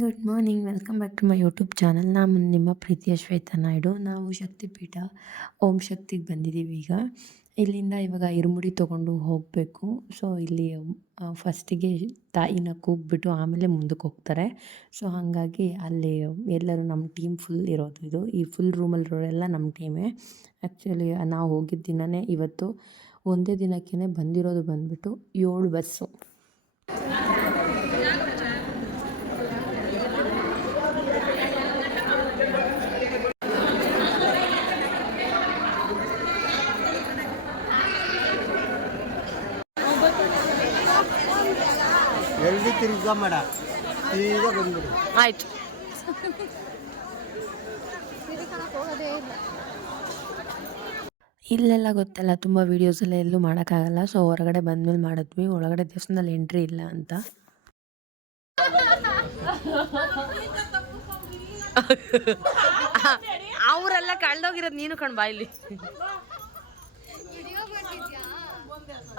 Good morning, welcome back to my YouTube channel. ನಾನು ನಿಮ್ಮ ಪ್ರೀತಿಯ ಶ್ವೇತಾ ನಾಯ್ಡು. ನಾವು ಶಕ್ತಿಪೀಠ ಓಂ ಶಕ್ತಿಗೆ ಬಂದಿದ್ದೀವಿ ಈಗ. ಇಲ್ಲಿಂದ ಇವಾಗ ಇರುಮುಡಿ ತೊಗೊಂಡು ಹೋಗಬೇಕು. ಸೊ ಇಲ್ಲಿ ಫಸ್ಟಿಗೆ ತಾಯಿನ ಕೂಗ್ಬಿಟ್ಟು ಆಮೇಲೆ ಮುಂದಕ್ಕೆ ಹೋಗ್ತಾರೆ. ಸೊ ಹಾಗಾಗಿ ಅಲ್ಲಿ ಎಲ್ಲರೂ ನಮ್ಮ ಟೀಮ್ ಫುಲ್ ಇರೋದು. ಈ ಫುಲ್ ರೂಮಲ್ಲಿರೋರೆಲ್ಲ ನಮ್ಮ ಟೀಮೇ. ಆ್ಯಕ್ಚುಲಿ ನಾವು ಹೋಗಿದ್ದ ದಿನವೇ ಇವತ್ತು ಒಂದೇ ದಿನಕ್ಕೇ ಬಂದಿರೋದು ಬಂದುಬಿಟ್ಟು 7 ಬಸ್ಸು. ಎಲ್ಲಿ ತಿರ್ಗ ಮಾಡ ಈಗ ಬಂದ್ಬಿಡು. ಆಯ್ತು. ಇಲ್ಲೆಲ್ಲ ಗೊತ್ತಲ್ಲ, ತುಂಬ ವೀಡಿಯೋಸೆಲ್ಲ ಎಲ್ಲೂ ಮಾಡೋಕ್ಕಾಗಲ್ಲ. ಸೊ ಹೊರಗಡೆ ಬಂದಮೇಲೆ ಮಾಡಿದ್ವಿ. ಒಳಗಡೆ ದೇವಸ್ಥಾನದಲ್ಲಿ ಎಂಟ್ರಿ ಇಲ್ಲ ಅಂತ. ಅವರೆಲ್ಲ ಕಳ್ದೋಗಿರೋದು ನೀನು ಕಣ್ ಬಾಯಿಲಿ.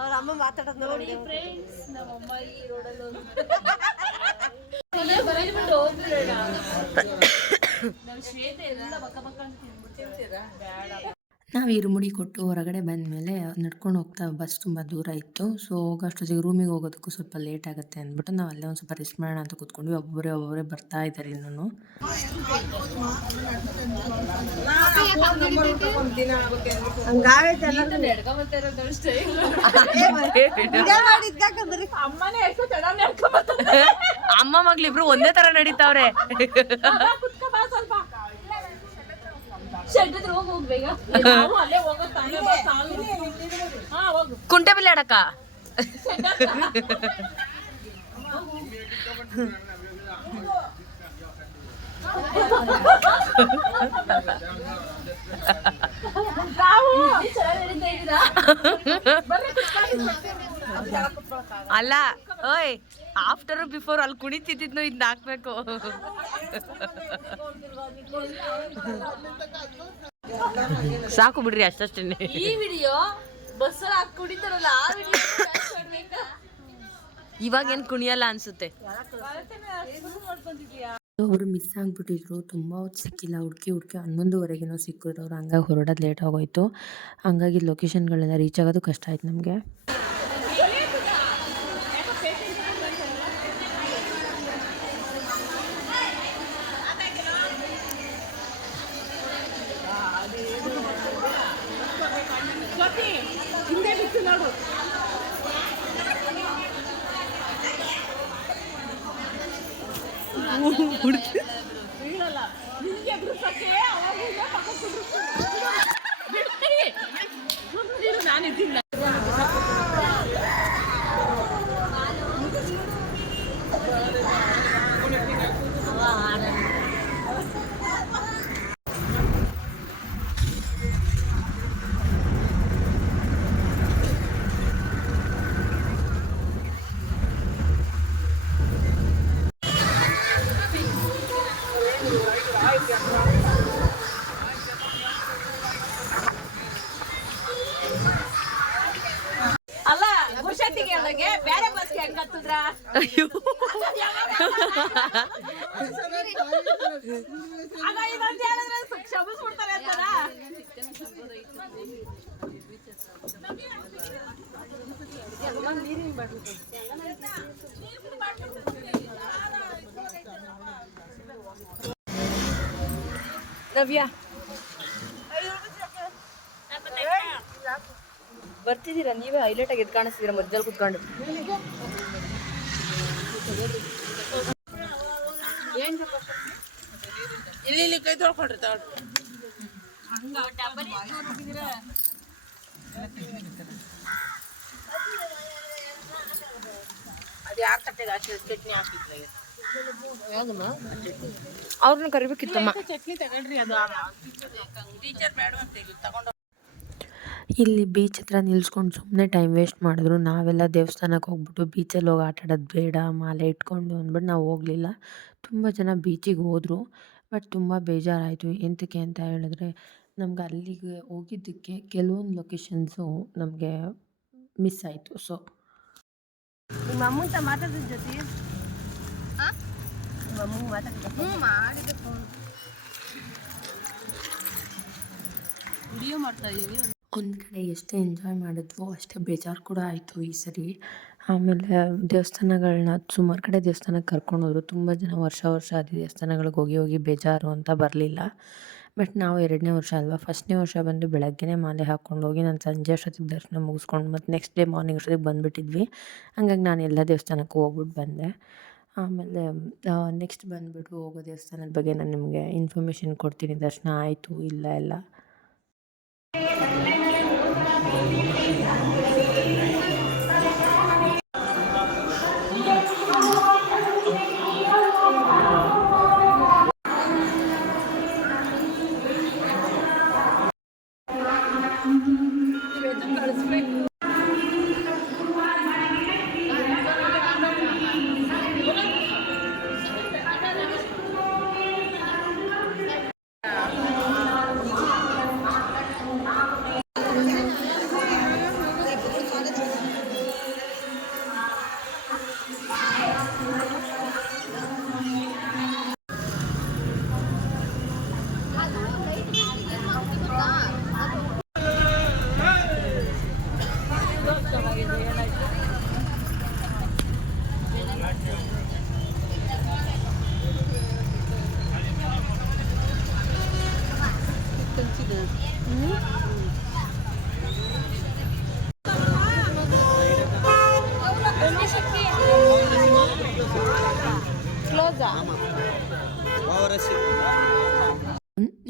ಅವ್ರ ಅಮ್ಮ ಮಾತಾಡೋದು ನೋಡಿ ಫ್ರೆಂಡ್ಸ್. ನಮ್ಮಮ್ಮ ಈ ರೋಡಲ್ಲಿ ನಾವು ಇರುಮುಡಿ ಕೊಟ್ಟು ಹೊರಗಡೆ ಬಂದಮೇಲೆ ನಡ್ಕೊಂಡು ಹೋಗ್ತಾ ಬಸ್ ತುಂಬ ದೂರ ಇತ್ತು. ಸೊ ಹೋಗೋಷ್ಟೊತ್ತಿಗೆ ರೂಮಿಗೆ ಹೋಗೋದಕ್ಕೂ ಸ್ವಲ್ಪ ಲೇಟ್ ಆಗುತ್ತೆ ಅಂದ್ಬಿಟ್ಟು ನಾವು ಅಲ್ಲೇ ಒಂದು ಸ್ವಲ್ಪ ರೆಸ್ಟ್ ಮಾಡೋಣ ಅಂತ ಕೂತ್ಕೊಂಡ್ವಿ. ಒಬ್ಬೊಬ್ಬರೇ ಬರ್ತಾ ಇದ್ದಾರೆ ಇನ್ನೂ. ಅಮ್ಮ ಮಗಳಿಬ್ರು ಒಂದೇ ತರ ನಡೀತಾವ್ರೆ. ಕುಂಟೆ ಬಿಲ್ಲೆ ಆಡಕ್ಕ ಅಲ್ಲ ಓಯ್, ಆಫ್ಟರ್ ಬಿಫೋರ್ ಅಲ್ಲಿ ಕುಣಿತಿದ್ದು ಇದನ್ನ ಹಾಕ್ಬೇಕು. ಸಾಕು ಬಿಡ್ರಿ, ಅಷ್ಟೇ. ಈ ವಿಡಿಯೋ ಬಸ್ಸಲ್ಲಿ ಹಾಕಿ ಕುಡಿತಾರಲ್ಲ ಆ ವಿಡಿಯೋ ಇವಾಗ ಏನು ಕುಣಿಯಲ್ಲ ಅನ್ಸುತ್ತೆ. ಅವರು ಮಿಸ್ ಆಗಿಬಿಟ್ಟಿದ್ರು. ತುಂಬ ಹೊತ್ತು ಸಿಕ್ಕಿಲ್ಲ. ಹುಡುಕಿ 11:30 ಸಿಕ್ಕಿದ್ರು ಅವ್ರು. ಹಂಗಾಗಿ ಹೊರಡೋದು ಲೇಟ್ ಆಗೋಯ್ತು. ಹಂಗಾಗಿ ಲೊಕೇಶನ್ಗಳೆಲ್ಲ ರೀಚ್ ಆಗೋದು ಕಷ್ಟ ಆಯ್ತು ನಮಗೆ. ನಾನಿದ್ದಿಲ್ಲ. ಅಲ್ಲ ಗುರುಶಕ್ತಿಗೆ ಬೇರೆ ಬಸ್ಗೆ ಹೆಂಗ್ ಹತ್ತದ್ರ? ಅಯ್ಯೋ, ಕ್ಷಮಿಸ್ಬಿಡ್ತಾರೆ ಅಂತಾರ. ನವ್ಯ ಬರ್ತಿದ್ದೀರಾ ನೀವೇ? ಹೈಲೈಟ್ ಆಗಿ ಎದ್ದು ಕಾಣಿಸ್ತೀರಾ ಮಧ್ಯದಲ್ಲಿ ಕುತ್ಕೊಂಡು. ಇಲ್ಲಿ ಕೈ ತೊಳ್ಕೊಂಡ್ರಿ ಅದು ಯಾರ ತಟ್ಟೆಗೆ ಅಷ್ಟು ಚಟ್ನಿ ಹಾಕಿದ್ರೆ ಅವ್ರನ್ನ ಕರಿಬೇಕಿತ್ತಮ್ಮ. ಚಟ್ನಿ ತಗೊಳ್ರಿ. ಅದು ಟೀಚರ್ ಬೇಡ ಅಂತ ತಗೊಂಡು ಇಲ್ಲಿ ಬೀಚ್ ಹತ್ರ ನಿಲ್ಸ್ಕೊಂಡು ಸುಮ್ಮನೆ ಟೈಮ್ ವೇಸ್ಟ್ ಮಾಡಿದ್ರು. ನಾವೆಲ್ಲ ದೇವಸ್ಥಾನಕ್ಕೆ ಹೋಗ್ಬಿಟ್ಟು ಬೀಚಲ್ಲಿ ಹೋಗಿ ಆಟ ಆಡೋದು ಬೇಡ, ಮಾಲೆ ಇಟ್ಕೊಂಡು ಅಂದ್ಬಿಟ್ಟು ನಾವು ಹೋಗಲಿಲ್ಲ. ತುಂಬ ಜನ ಬೀಚಿಗೆ ಹೋದರು. ಬಟ್ ತುಂಬ ಬೇಜಾರಾಯಿತು. ಎಂತಕ್ಕೆ ಅಂತ ಹೇಳಿದ್ರೆ, ನಮ್ಗೆ ಅಲ್ಲಿಗೆ ಹೋಗಿದ್ದಕ್ಕೆ ಕೆಲವೊಂದು ಲೊಕೇಶನ್ಸು ನಮಗೆ ಮಿಸ್ ಆಯಿತು. ಸೊ ನಿಮ್ಮ ಅಮ್ಮಂತ ಮಾತಾಡಿದ ಜೊತೆ ಅಮ್ಮಂಗೆ ಮಾತಾಡ್ಬೇಕು ಮಾಡಿದೆ ಫೋನ್ ವಿಡಿಯೋ ಮಾಡ್ತಾ ಇದ್ದೀನಿ. ಒಂದು ಕಡೆ ಎಷ್ಟೇ ಎಂಜಾಯ್ ಮಾಡಿದ್ವೋ ಅಷ್ಟೇ ಬೇಜಾರು ಕೂಡ ಆಯಿತು ಈ ಸರಿ. ಆಮೇಲೆ ದೇವಸ್ಥಾನಗಳನ್ನ ಸುಮಾರು ಕಡೆ ದೇವಸ್ಥಾನಕ್ಕೆ ಕರ್ಕೊಂಡೋದ್ರು. ತುಂಬ ಜನ ವರ್ಷ ಅದೇ ದೇವಸ್ಥಾನಗಳಿಗೆ ಹೋಗಿ ಬೇಜಾರು ಅಂತ ಬರಲಿಲ್ಲ. ಬಟ್ ನಾವು 2ನೇ ವರ್ಷ ಅಲ್ವಾ, 1ನೇ ವರ್ಷ ಬಂದು ಬೆಳಗ್ಗೆನೇ ಮಾಲೆ ಹಾಕ್ಕೊಂಡು ಹೋಗಿ ನಾನು ಸಂಜೆ ಅಷ್ಟೊತ್ತಿಗೆ ದರ್ಶನ ಮುಗಿಸ್ಕೊಂಡು ಮತ್ತು ನೆಕ್ಸ್ಟ್ ಡೇ ಮಾರ್ನಿಂಗ್ ಅಷ್ಟೊತ್ತಿಗೆ ಬಂದುಬಿಟ್ಟಿದ್ವಿ. ಹಂಗಾಗಿ ನಾನು ಎಲ್ಲ ದೇವಸ್ಥಾನಕ್ಕೂ ಹೋಗ್ಬಿಟ್ಟು ಬಂದೆ. ಆಮೇಲೆ ನೆಕ್ಸ್ಟ್ ಬಂದುಬಿಟ್ಟು ಹೋಗೋ ದೇವಸ್ಥಾನದ ಬಗ್ಗೆ ನಾನು ನಿಮಗೆ ಇನ್ಫಾರ್ಮೇಷನ್ ಕೊಡ್ತೀನಿ. ದರ್ಶನ ಆಯಿತು ಇಲ್ಲ ಎಲ್ಲ.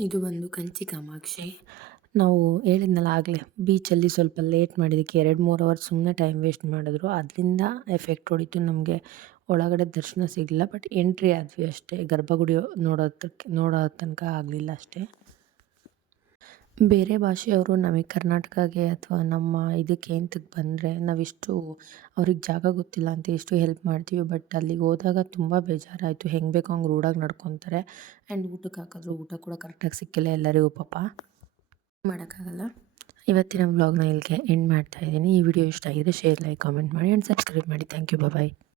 ಇದು ಬಂದು ಕಂಚಿ ಕಾಮಾಕ್ಷಿ. ನಾವು ಹೇಳಿದ್ನಲ್ಲ ಆಗಲೇ, ಬೀಚಲ್ಲಿ ಸ್ವಲ್ಪ ಲೇಟ್ ಮಾಡಿದ್ದಕ್ಕೆ 2-3 ಅವರ್ ಸುಮ್ಮನೆ ಟೈಮ್ ವೇಸ್ಟ್ ಮಾಡಿದ್ರು. ಅದರಿಂದ ಎಫೆಕ್ಟ್ ಹೊಡಿತು, ನಮಗೆ ಒಳಗಡೆ ದರ್ಶನ ಸಿಗಲಿಲ್ಲ. ಬಟ್ ಎಂಟ್ರಿ ಆದ್ವಿ ಅಷ್ಟೇ, ಗರ್ಭಗುಡಿ ನೋಡೋ ತನಕ ಆಗಲಿಲ್ಲ ಅಷ್ಟೇ. ಬೇರೆ ಭಾಷೆಯವರು ನಮಗೆ ಕರ್ನಾಟಕಕ್ಕೆ ಅಥವಾ ನಮ್ಮ ಇದಕ್ಕೆ ಏಂತಕ್ಕೆ ಬಂದರೆ ನಾವಿಷ್ಟು ಅವ್ರಿಗೆ ಜಾಗ ಗೊತ್ತಿಲ್ಲ ಅಂತ ಎಷ್ಟು ಹೆಲ್ಪ್ ಮಾಡ್ತೀವಿ. ಬಟ್ ಅಲ್ಲಿಗೆ ಹೋದಾಗ ತುಂಬ ಬೇಜಾರಾಯಿತು. ಹೆಂಗೆ ಬೇಕೋ ಹಂಗೆ ರೂಢಾಗಿ ನಡ್ಕೊತಾರೆ. ಆ್ಯಂಡ್ ಊಟಕ್ಕೆ ಹಾಕಿದ್ರು ಊಟ ಕೂಡ ಕರೆಕ್ಟಾಗಿ ಸಿಕ್ಕಿಲ್ಲ ಎಲ್ಲರಿಗೂ ಪಾಪ. ಮಾಡೋಕ್ಕಾಗಲ್ಲ. ಇವತ್ತಿನ ವ್ಲಾಗ್ನ ಇಲ್ಲಿಗೆ ಎಂಡ್ ಮಾಡ್ತಾಯಿದ್ದೀನಿ. ಈ ವಿಡಿಯೋ ಇಷ್ಟ ಆಗಿದೆ ಶೇರ್, ಲೈಕ್, ಕಾಮೆಂಟ್ ಮಾಡಿ ಆ್ಯಂಡ್ ಸಬ್ಸ್ಕ್ರೈಬ್ ಮಾಡಿ. Thank you, bye.